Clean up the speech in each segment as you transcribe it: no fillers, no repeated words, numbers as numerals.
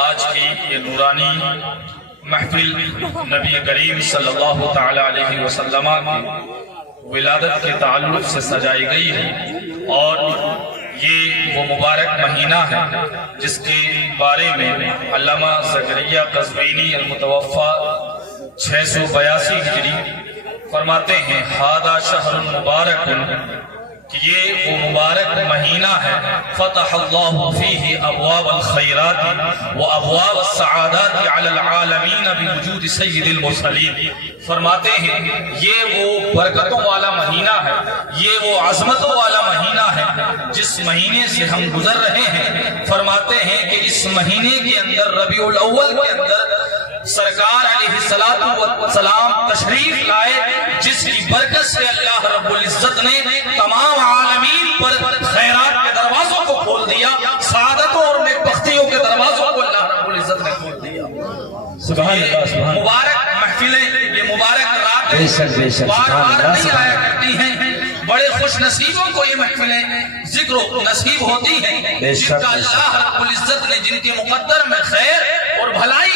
آج کی یہ نورانی محفل نبی کریم صلی اللہ تعالی علیہ وسلم کی ولادت کے تعلق سے سجائی گئی ہے، اور یہ وہ مبارک مہینہ ہے جس کے بارے میں علامہ زکریا قزوینی المتوفی 682 ہجری فرماتے ہیں ھذا شہر مبارک، کہ یہ وہ مبارک مہینہ ہے فتح اللہ فیہ ابواب الخیرات و ابواب السعادات علی العالمین بوجود سید المرسلین۔ فرماتے ہیں یہ وہ برکتوں والا مہینہ ہے، یہ وہ عظمتوں والا مہینہ ہے جس مہینے سے ہم گزر رہے ہیں۔ فرماتے ہیں کہ اس مہینے کے اندر ربیع الاول کے اندر سرکار علیہ السلام تشریف لائے، جس کی برکت سے اللہ رب العزت نے تمام عالمین پر خیرات کے دروازوں کو کھول دیا، سعادتوں اور نیکبختیوں کے دروازوں کو اللہ رب العزت نے کھول دیا۔ سبحان اللہ، سبحان اللہ۔ مبارک محفلیں، یہ مبارک راتیں بار بار نہیں آیا کرتی ہیں۔ بڑے خوش نصیبوں کو یہ محفلیں ذکر و نصیب ہوتی ہیں جن کا اللہ رب العزت نے جن کے مقدر میں خیر اور بھلائی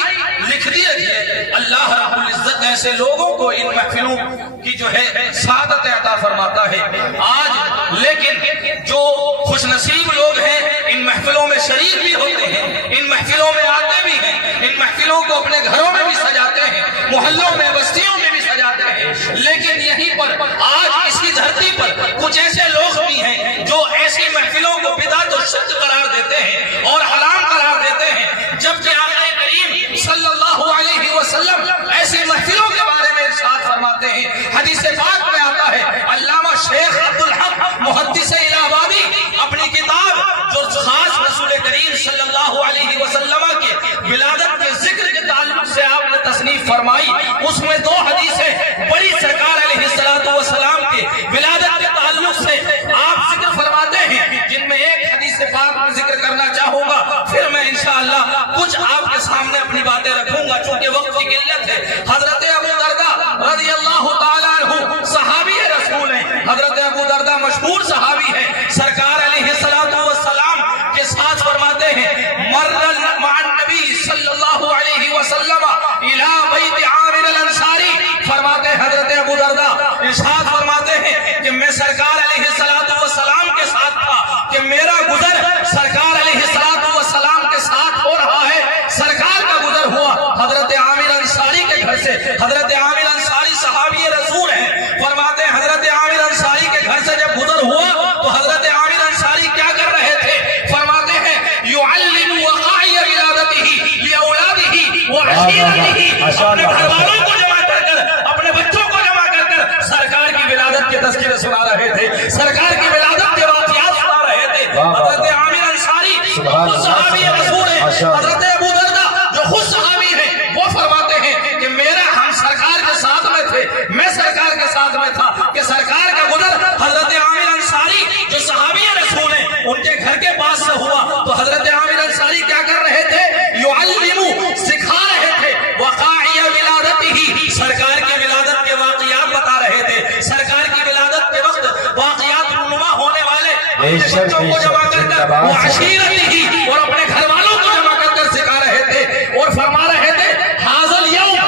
لکھ دی ہے۔ اللہ رب العزت ایسے لوگوں کو ان محفلوں کی جو ہے سعادت عطا فرماتا ہے۔ آج لیکن جو خوش نصیب لوگ ہیں ان محفلوں میں شریک بھی ہوتے ہیں، ان محفلوں میں آتے بھی ہیں، ان محفلوں کو اپنے گھروں میں بھی سجاتے ہیں، محلوں میں بستیوں میں بھی سجاتے ہیں، لیکن یہیں پر آج اس کی دھرتی پر کچھ ایسے لوگ بھی ہیں جو ایسی محفلوں کو بدعت و شرک قرار دیتے ہیں اور حرام قرار دیتے ہیں، جبکہ آقا کریم صلی اللہ علیہ وسلم ایسی محفلوں کے بارے میں ارشاد فرماتے ہیں۔ حدیث پاک میں آتا ہے، علامہ شیخ عبدالحق محدث الہ آبادی اپنی کتاب جو خاص رسول کریم صلی اللہ علیہ وسلم کے ولادت کے ذکر کے تعلق سے آپ نے تصنیف فرمائی، اس میں دو حدیثیں بڑی سرکار علیہ السلام کے ولادت کے تعلق سے آپ ذکر فرماتے ہیں، جن میں ایک حدیث پاک میں ذکر کرنا چاہوں گا، پھر میں انشاءاللہ کچھ آپ کے سامنے اپنی باتیں رکھوں گا چونکہ وقت کی قلت ہے۔ حضرت ابو درداء رضی اللہ تعالیٰ عنہ صحابی رسول ہیں، حضرت ابو درداء مشہور صحابی ہیں، سرکار علیہ السلام کے ساتھ فرماتے ہیں مرن مع النبی صلی اللہ علیہ وسلم الى بیت عامر الانصاری۔ فرماتے ہیں حضرت ابو درداء ارشاد فرماتے ہیں کہ میں سرکار علیہ السلام کے ساتھ تھا کہ میرا گزر سرکار علیہ السلام کے ساتھ ہو رہا ہے، سرکار کا گزر ہوا حضرت عامر انصاری کے گھر سے۔ حضرت عامر انصاری صحابی رسول ہیں، فرماتے ہیں حضرت عامر انصاری کے گھر سے جب گزر ہوا تو حضرت عامر انصاری کیا کر رہے تھے؟ فرماتے ہیں یعلم وقائع ولادتہ لاولادہ وعشیرتہ، اپنے گھر والوں کو جمع کر کر، اپنے بچوں کو جمع کر کر سرکار کی ولادت کے تذکرے سنا رہے تھے، سرکار کی ولادت کے واقعات سنا رہے تھے۔ حضرت عامر انصاری خود صحابی رسول ہیں، حضرت ابو درداء جو خود صحابی ہیں وہ فرماتے ہیں کہ ہم سرکار کے ساتھ میں تھے، میں سرکار کے ساتھ میں تھا کہ سرکار کا گزر حضرت عامر انصاری جو صحابی رسول ہیں ان کے گھر کے پاس سے ہوا تو حضرت عامر انصاری کیا کر رہے تھے؟ یعلمو، سکھا رہے تھے، وقائع ولادتہ، سرکار کی ولادت کے واقعات بتا رہے تھے، سرکار کی ولادت کے وقت واقعات رونما ہونے والے اپنے بچوں کو جمع کر کر، وعشیرتہ، اور اپنے گھر والوں کو جمع کر کر سکھا رہے تھے اور فرما رہے تھے حاضل یوم،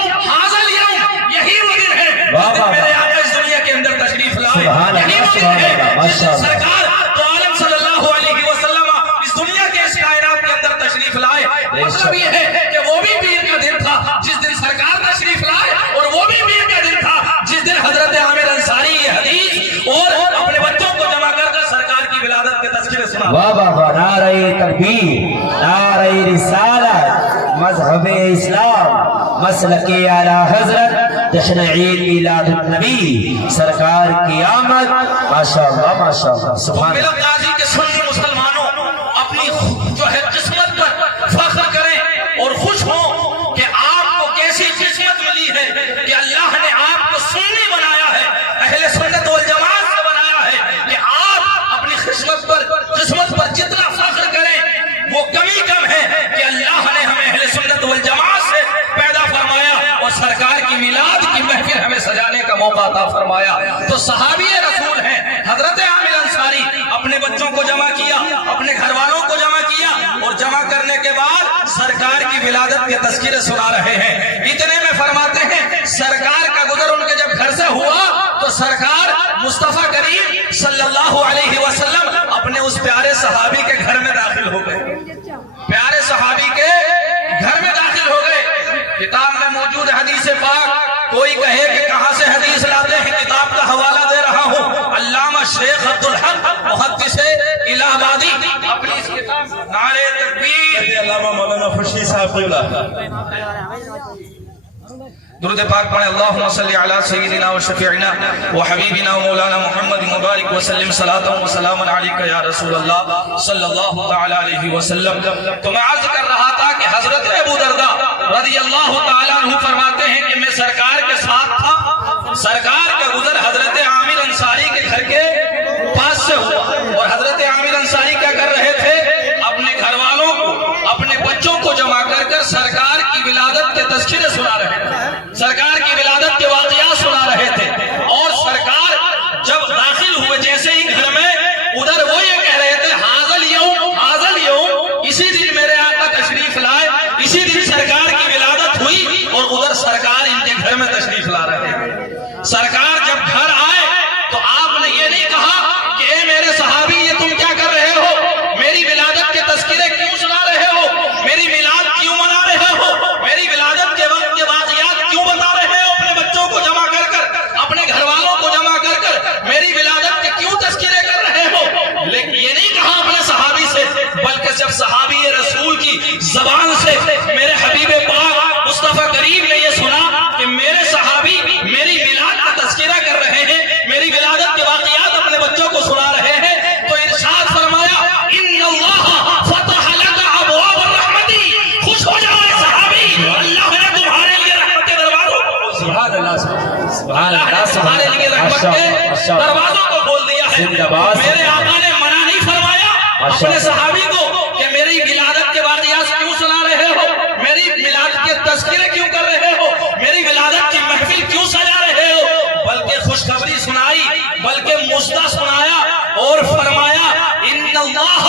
یہی وہ دن ہے جس دن میرے آقا اس دنیا کے اندر تشریف لائے، یہی وہ دن ہے جس دن سرکار تو عالم صلی اللہ علیہ وسلم اس دنیا کے اس کائنات کے اندر تشریف لائے۔ مطلب یہ ہے کہ وہ بھی پیر کا دن تھا جس دن سرکار تشریف لائے، اور وہ بھی پیر کا دن تھا جس دن حضرت عامر انصاری یہ حدیث اور اپنے بچوں کو جمع کر کر سرکار کی ولادت کے تذکرے سنا۔ واہ واہ واہ، نعرہ تکبیر، نعرہ رسالت، مذہب اسلام، مسلک اعلیٰ حضرت، جشن عید میلاد النبی، سرکار کی آمد، ماشاءاللہ ماشاءاللہ، سبحان اللہ۔ میرے قاضی کے سنی مسلمانوں اپنی جو ہے قسمت پر فخر کریں اور خوش ہوں کہ آپ کو کیسی قسمت ملی ہے کہ اللہ نے آپ کو سنی بنایا ہے، اہل سنت والجماعت سے بنایا ہے، کہ آپ اپنی قسمت پر جتنا فخر کریں وہ کمی کم ہے کہ اللہ نے ہمیں اہل سنت والجماعت سے پیدا فرمایا اور سرکار کی میلاد کی محفل ہمیں سجانے کا موقع عطا فرمایا۔ تو صحابی رسول ہیں حضرت عامر انصاری، اپنے بچوں کو جمع کیا، اپنے گھر والوں کو جمع کیا، اور جمع کرنے کے بعد سرکار ولادت کے تذکرے سنا رہے ہیں، اتنے میں فرماتے ہیں سرکار کا گزر ان کے جب گھر سے ہوا تو سرکار مصطفیٰ کریم صلی اللہ علیہ وسلم اپنے اس پیارے صحابی کے گھر میں داخل ہو گئے، پیارے صحابی کے گھر میں داخل ہو گئے۔ کتاب میں موجود حدیث پاک، کوئی کہے کہ کہاں سے حدیث لاتے ہیں، کتاب کا حوالہ دے رہا ہوں، علامہ شیخ عبدالحق محدث الہ آبادی اپنی اس کتاب نعرہ تکبیر، علامہ مولانا خورشید صاحب قبلہ، درود پاک پڑھیں، اللہم صلی علی سیدنا و شفیعنا و حبیبنا و مولانا محمد مبارک وسلم صلاۃ و سلام علیک یا رسول اللہ صلی اللہ تعالی علیہ وسلم۔ تو میں عرض کر رہا تھا کہ حضرت ابو درداء رضی اللہ تعالیٰ عنہ فرماتے ہیں کہ میں سرکار کے ساتھ تھا، سرکار کا گزر حضرت عامر انصاری کے گھر کے پاس سے ہوا، اور حضرت عامر انصاری کیا کر رہے تھے، اپنے گھر والوں کو، اپنے بچوں کو جمع کر کر سرکار کی ولادت کے تذکرے سنا رہے تھے، سرکار کی ولادت کے واقعات سنا رہے تھے، اور سرکار جب داخل ہوئے جیسے ہی گھر میں، ادھر وہ یہ کہہ رہے تھے حاضل یوم، اسی دن میرے آقا تشریف لائے، اسی دن سرکار کی ولادت ہوئی، اور ادھر سرکار ان کے گھر میں تشریف لا رہے ہیں۔ سرکار جب گھر آئے تو آپ نے یہ نہیں کہا کہ اے میرے صحابی یہ تم کیا کر رہے ہو، میری ولادت کے تذکرے کیوں سنا رہے ہو، میری میلاد کیوں منا رہے ہو، میری ولادت کے وقت کے واقعات کیوں بتا رہے ہو، اپنے بچوں کو جمع کر کر، اپنے گھر والوں کو جمع کر کر میری ولادت کے کیوں تذکرے کر رہے ہو۔ لیکن یہ نہیں کہا اپنے صحابی سے، بلکہ جب صحابی رسول کی زبان سے میرے حبیب پاک مصطفیٰ کریم نے یہ سنا کہ میرے صحابی میری میلاد کا تذکرہ کر رہے ہیں، میری ولادت کے واقعات اپنے بچوں کو سنا رہے ہیں، تو ارشاد فرمایا ان اللہ فتح لک ابواب الرحمتی، خوش ہو جائے صحابی، اللہ نے تمہارے لیے رحمت کے دروازوں کو، سبحان اللہ، سبحان اللہ، تمہارے لیے رحمت کے دروازوں کو کھول دیا ہے۔ میرے آقا نے منع نہیں فرمایا اپنے صحابی کو کہ میری ولادت کے واقعات کیوں سنا رہے ہو، میری میلاد کے تذکرے کیوں کر رہے ہو، میری ولادت کی محفل کیوں سجا رہے ہو، بلکہ خوشخبری سنائی، بلکہ مژدہ سنایا، اور فرمایا ان اللہ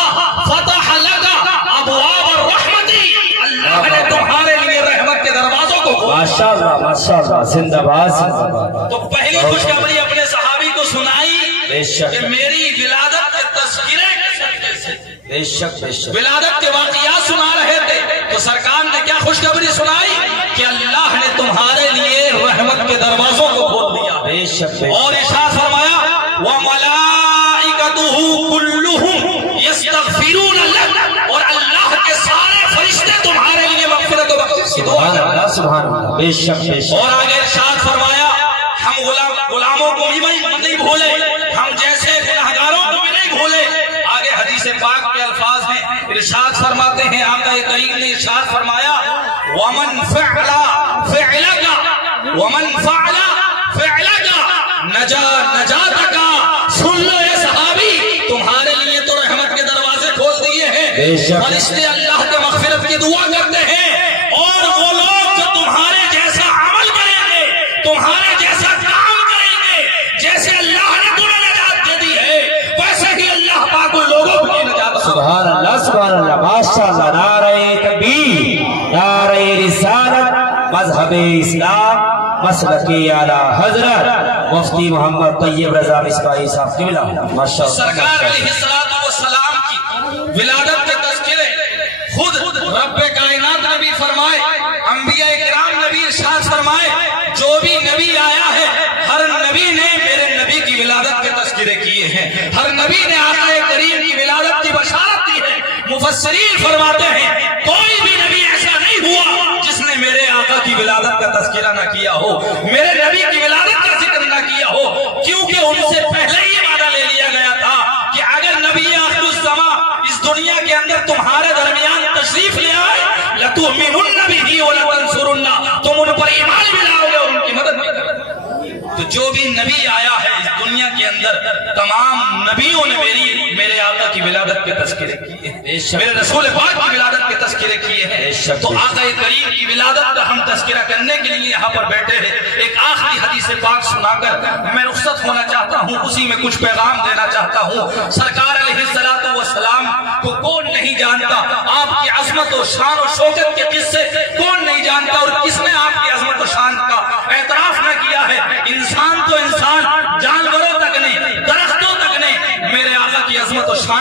فتح لک ابواب الرحمتی، اللہ نے تمہارے لیے رحمت کے دروازوں کو کھولا۔ ماشاءاللہ، ماشاءاللہ، زندہ باد، زندہ باد۔ تو پہلی خوشخبری اپنے صحابی کو سنائی بے شک، کہ میری ولادت کے تذکرے کے صدقے سے، بے شک، بے شک، ولادت کے واقعات سنا رہے تھے، تو سرکار نے کیا خوشخبری سنائی کہ اللہ نے تمہارے لیے رحمت کے دروازوں کو کھول دیا، بے شک، بے اور ارشاد فرمایا وَمَلَائِكَتُهُ كُلُّهُمْ يَسْتَغْفِرُونَ لَكَ، اور اللہ کے سارے فرشتے تمہارے لیے مغفرت و بخشش کی دعا سبحان کرتے ہیں۔ اللہ، سبحان اللہ، بے شک، بے شک، اور آگے ارشاد فرمایا ہم غلاموں کو بھی نہیں بھولے، ہم جیسے گنہگاروں کو بھی نہیں بھولے۔ آگے حدیث پاک کے الفاظ میں ارشاد فرماتے ہیں، آقا کریم نے ارشاد فرمایا وَمَنْ فَعْلَ فِعْلَكَ نجاتك، سن لو اے صحابی، تمہارے لیے تو رحمت کے دروازے کھول دیے ہیں، فرشتے اللہ کے مغفرت کی دعا کرتے ہیں، اور وہ لوگ جو تمہارے جیسا عمل کریں گے، تمہارے جیسا کام کریں گے، جیسے اللہ نے تمہیں نجات دے دی ہے، ویسے ہی اللہ پاک ان لوگوں کو بھی نجات دے۔ سبحان اللہ، سبحان اللہ، ماشاءاللہ، نعرہ تکبیر، نعرہ رسالت، مذہب اسلام، مسلک اعلیٰ حضرت مفتی محمد طیب رضا مصباحی صاحب قبلہ، ماشاءاللہ۔ سرکار علیہ الصلوۃ والسلام کی ولادت کے تذکرے خود رب کائنات نے بھی فرمائے، انبیاء کرام نے بھی ارشاد فرمائے، جو بھی نبی آیا ہے ہر نبی نے میرے نبی کی ولادت کے تذکرے کیے ہیں، ہر نبی نے آقا کریم کی ولادت کی بشارت دی ہے۔ مفسرین فرماتے ہیں کوئی بھی نبی ایسا نہیں ہوا جس نے میرے آقا کی ولادت کا تذکرہ نہ کیا ہو، میرے نبی کی ولادت کا ذکر نہ کیا ہو، کیونکہ ان سے پہلے ہی وعدہ لے لیا گیا تھا کہ اگر نبی آخر الزمان اس دنیا کے اندر تمہارے درمیان تشریف لے آئے لَتُؤْمِنُنَّ بِهِ وَلَتَنْصُرُنَّ، تم ان پر ایمان بھی لاؤ گے اور ان کی مدد بھی کرو گے۔ تو جو بھی نبی آیا ہے اس دنیا کے اندر، تمام نبیوں نے میرے آقا کی ولادت کے تذکرے کیے ہیں، میرے رسول پاک کی ولادت کے تذکرے کیے ہیں۔ تو آقا کریم کی ولادت کا ہم تذکرہ کرنے کے لیے یہاں پر بیٹھے ہیں۔ ایک آخری حدیث پاک سنا کر میں رخصت ہونا چاہتا ہوں، اسی میں کچھ پیغام دینا چاہتا ہوں۔ سرکار علیہ الصلوۃ والسلام کو کون نہیں جانتا، آپ کی عظمت و شان و شوکت کے قصے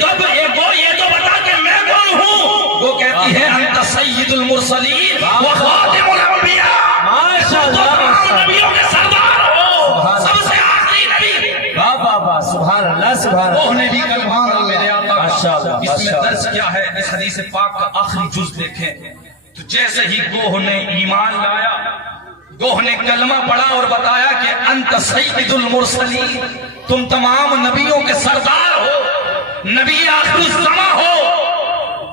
یہ تو بتا کہ میں کون ہوں. وہ کہتی ہے انت سید المرسلین و خاتم الانبیاء. نبیوں کے سردار ہو, سب سے آخری نبی. واہ سبحان اللہ سبحان وہ اللہ. نے بھی کلمہ پڑھا میرے آقا کا. ماشاءاللہ، اس میں ماشاءاللہ. درس کیا ہے؟ اس حدیث پاک کا آخری جز دیکھیں تو جیسے ہی گوہ نے ایمان لایا, گوہ نے کلمہ پڑھا اور بتایا کہ انت سید المرسلین, تم تمام نبیوں کے سردار ہو, نبی آخر الزماں ہو.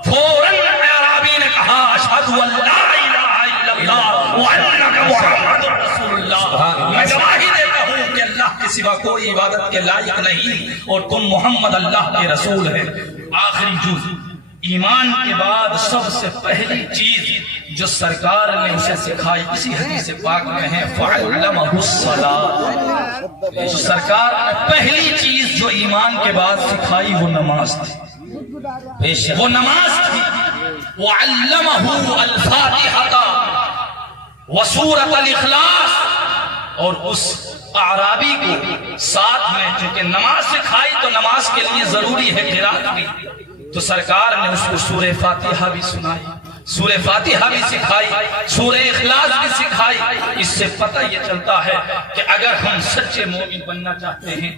فوراً اعرابی نے کہا اشہد ان لا الہ الا اللہ وانک محمد رسول اللہ. میں گواہی دیتا ہوں کہ اللہ کے سوا کوئی عبادت کے لائق نہیں اور تم محمد اللہ کے رسول ہیں. آخری جز ایمان کے بعد سب سے پہلی چیز جو سرکار نے اسے سکھائی اسی حدیث پاک میں ہے فَعَلَّمَهُ الصَّلَاةَ. جو سرکار نے پہلی چیز جو ایمان کے بعد سکھائی وہ نماز تھی. وہ نماز تھی. وَعَلَّمَهُ الْفَاتِحَةَ وَسُورَةَ الْإِخْلَاصِ. اور اس اعرابی کو ساتھ میں چونکہ نماز سکھائی تو نماز کے لیے ضروری ہے قرات بھی, تو سرکار نے اس کو سورہ فاتحہ بھی سنائی, سورہ فاتحہ بھی سکھائی, سورہ اخلاص بھی سکھائی. اس سے پتہ یہ چلتا ہے کہ اگر ہم سچے مومن بننا چاہتے ہیں,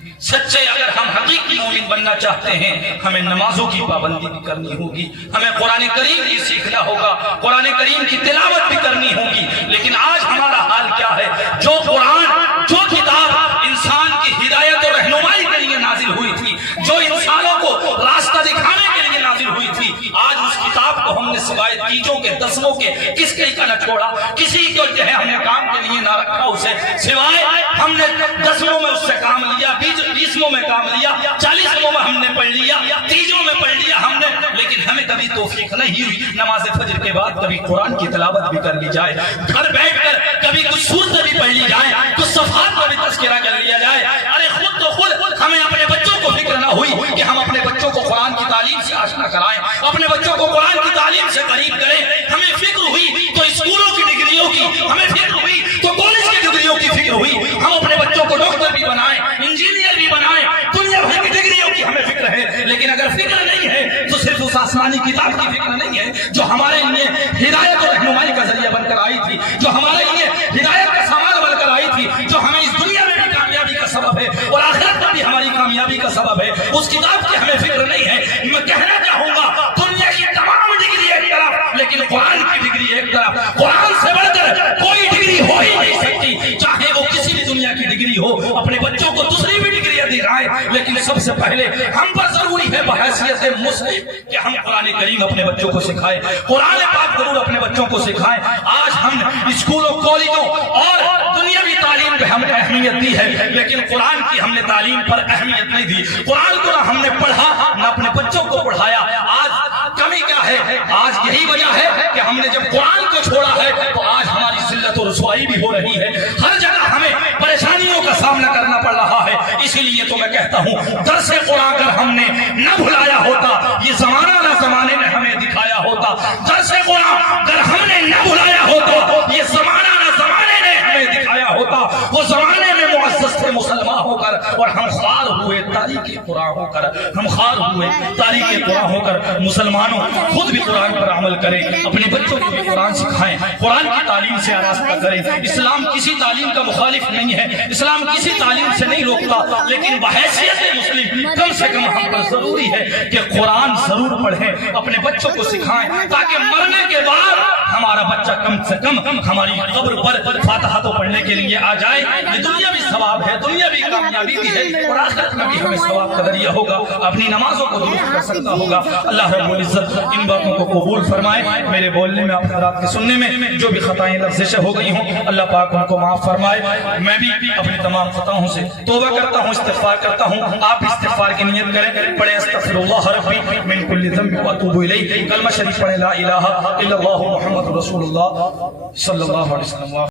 اگر ہم حقیقی مومن بننا چاہتے ہیں, ہمیں نمازوں کی پابندی بھی کرنی ہوگی, ہمیں قرآن کریم بھی سیکھنا ہوگا, قرآن کریم کی تلاوت بھی کرنی ہوگی. لیکن آج ہمارا حال کیا ہے؟ جو قرآن, جو کتاب انسان کی ہدایت اور رہنمائی کے لیے نازل ہوئی تھی, جو انسانوں کو راستہ دکھانے کے لیے نازل ہوئی تھی, آج اس کتاب کو ہم نے سوائے تیجوں کے دسموں کے کس کا نہ چھوڑا, کسی کو جو ہے ہم نے کام کے لیے نہ رکھا اسے, سوائے ہم نے دسموں میں اس سے کام لیا, 20 میں کام لیا, 40 میں ہم نے پڑھ لیا, تیجوں میں پڑھ لیا ہم نے. لیکن ہمیں کبھی توفیق نہیں ہوئی نماز فجر کے بعد کبھی قرآن کی تلاوت بھی کر لی جائے, گھر بیٹھ کر کبھی کچھ سورت بھی پڑھ لی جائے, کچھ صفحات کا بھی تذکرہ کر لیا جائے. ارے خود تو خود ہمیں اپنے بچوں کو فکر نہ ہوئی کہ ہم اپنے بچوں کو قرآن کی تعلیم سے آشنا کرائیں, اپنے بچوں کو قرآن کی تعلیم سے قریب کریں. ہمیں فکر ہوئی تو اسکولوں کی ڈگریوں کی, ہمیں فکر ہوئی تو کالج کی ڈگریوں کی فکر ہوئی. ہم اپنے بچوں کو ڈاکٹر بھی بنائیں, انجینئر بھی بنائیں, دنیا بھر کی ڈگریوں کی ہمیں فکر ہے. لیکن اگر فکر نہیں ہے تو صرف اس آسمانی کتاب کی فکر نہیں ہے جو ہمارے لیے ہدایت اور رہنمائی کا ذریعہ بن کر آئی تھی, جو ہمارے لیے ہدایت کا سامان بن کر آئی تھی, جو ہمیں اس دنیا میں بھی کامیابی کا سبب ہے اور آخرت میں بھی ہماری کامیابی کا سبب ہے. اس کتاب کی ہمیں فکر نہیں ہے. میں کہنا چاہوں گا دنیا کی تمام ڈگری ایک طرف, لیکن قرآن کی ڈگری ایک طرف. قرآن سے بڑھ کر کوئی ڈگری ہو ہی نہیں سکتی, چاہے وہ کسی بھی دنیا کی ڈگری ہو. اپنے بچوں کو دوسری بھی ڈگریاں دکھائیں, لیکن سب سے پہلے ہم پر ضروری ہے بحیثیت مسلم کہ ہم قرآن کریم اپنے بچوں کو سکھائیں, قرآن پاک ضرور اپنے بچوں کو سکھائیں. آج ہم اسکولوں, کالجوں اور دنیاوی تعلیم پہ ہم نے اہمیت دی ہے, لیکن قرآن کی ہم نے تعلیم پر اہمیت نہیں دی. قرآن کو نہ ہم نے پڑھا نہ اپنے بچوں کو پڑھایا. آج کمی کیا ہے؟ آج یہی وجہ ہے کہ ہم نے جب قرآن کو چھوڑا ہے تو آج ہماری ذلت و رسوائی بھی ہو رہی ہے. ہر جگہ ہمیں پریشانیوں کا سامنا کرنا پڑ رہا ہے. اسی لیے تو میں کہتا ہوں درس قرآن اگر ہم نے نہ بھلایا ہوتا, یہ زمانہ نہ زمانے نے ہمیں دکھایا ہوتا. درس قرآن اگر ہم نے نہ بھلایا ہوتا, یہ زمانہ نہ زمانے نے ہمیں دکھایا ہوتا. وہ زمانے میں معزز تھے مسلمان ہو کر اور ہم خوار ہوئے تاریخ قرآن ہو کر, ہم خوار ہوئے تاریخ قرآن ہو کر. مسلمانوں خود بھی قرآن پر عمل کریں, اپنے بچوں کو بھی قرآن سکھائیں, قرآن کی تعلیم سے آراستہ کریں. اسلام کسی تعلیم کا مخالف نہیں ہے, اسلام کسی تعلیم سے نہیں روکتا, لیکن بحیثیت مسلم کم سے کم ہم پر ضروری ہے کہ قرآن ضرور پڑھیں, اپنے بچوں کو سکھائیں, تاکہ مرنے کے بعد ہمارا بچہ کم سے کم ہماری قبر پر فاتحہ تو پڑھنے کے لیے آ جائے. یہ دنیا بھی ثواب ہے, دنیا بھی کامیابی بھی ہے اور آخرت میں بھی ہمیں ثواب کا ذریعہ ہوگا, اپنی نمازوں کو درست کر سکتا ہوگا. اللہ رب العزت ان باتوں کو قبول فرمائے. میرے بولنے میں, آپ حضرات کے سننے میں جو بھی خطائیں لفظشیں ہو گئی ہوں, اللہ پاک ان کو معاف فرمائے. میں بھی اپنی تمام خطاؤں سے توبہ کرتا ہوں, استغفار کرتا ہوں. آپ استغفار کی نیت کریں, پڑھیں استغفر اللہ ربی من کل ذنب واتوب الیہ. کلمہ شریف پڑھیں لا الہ الا اللہ محمد رسول اللہ صلی اللہ علیہ وسلم.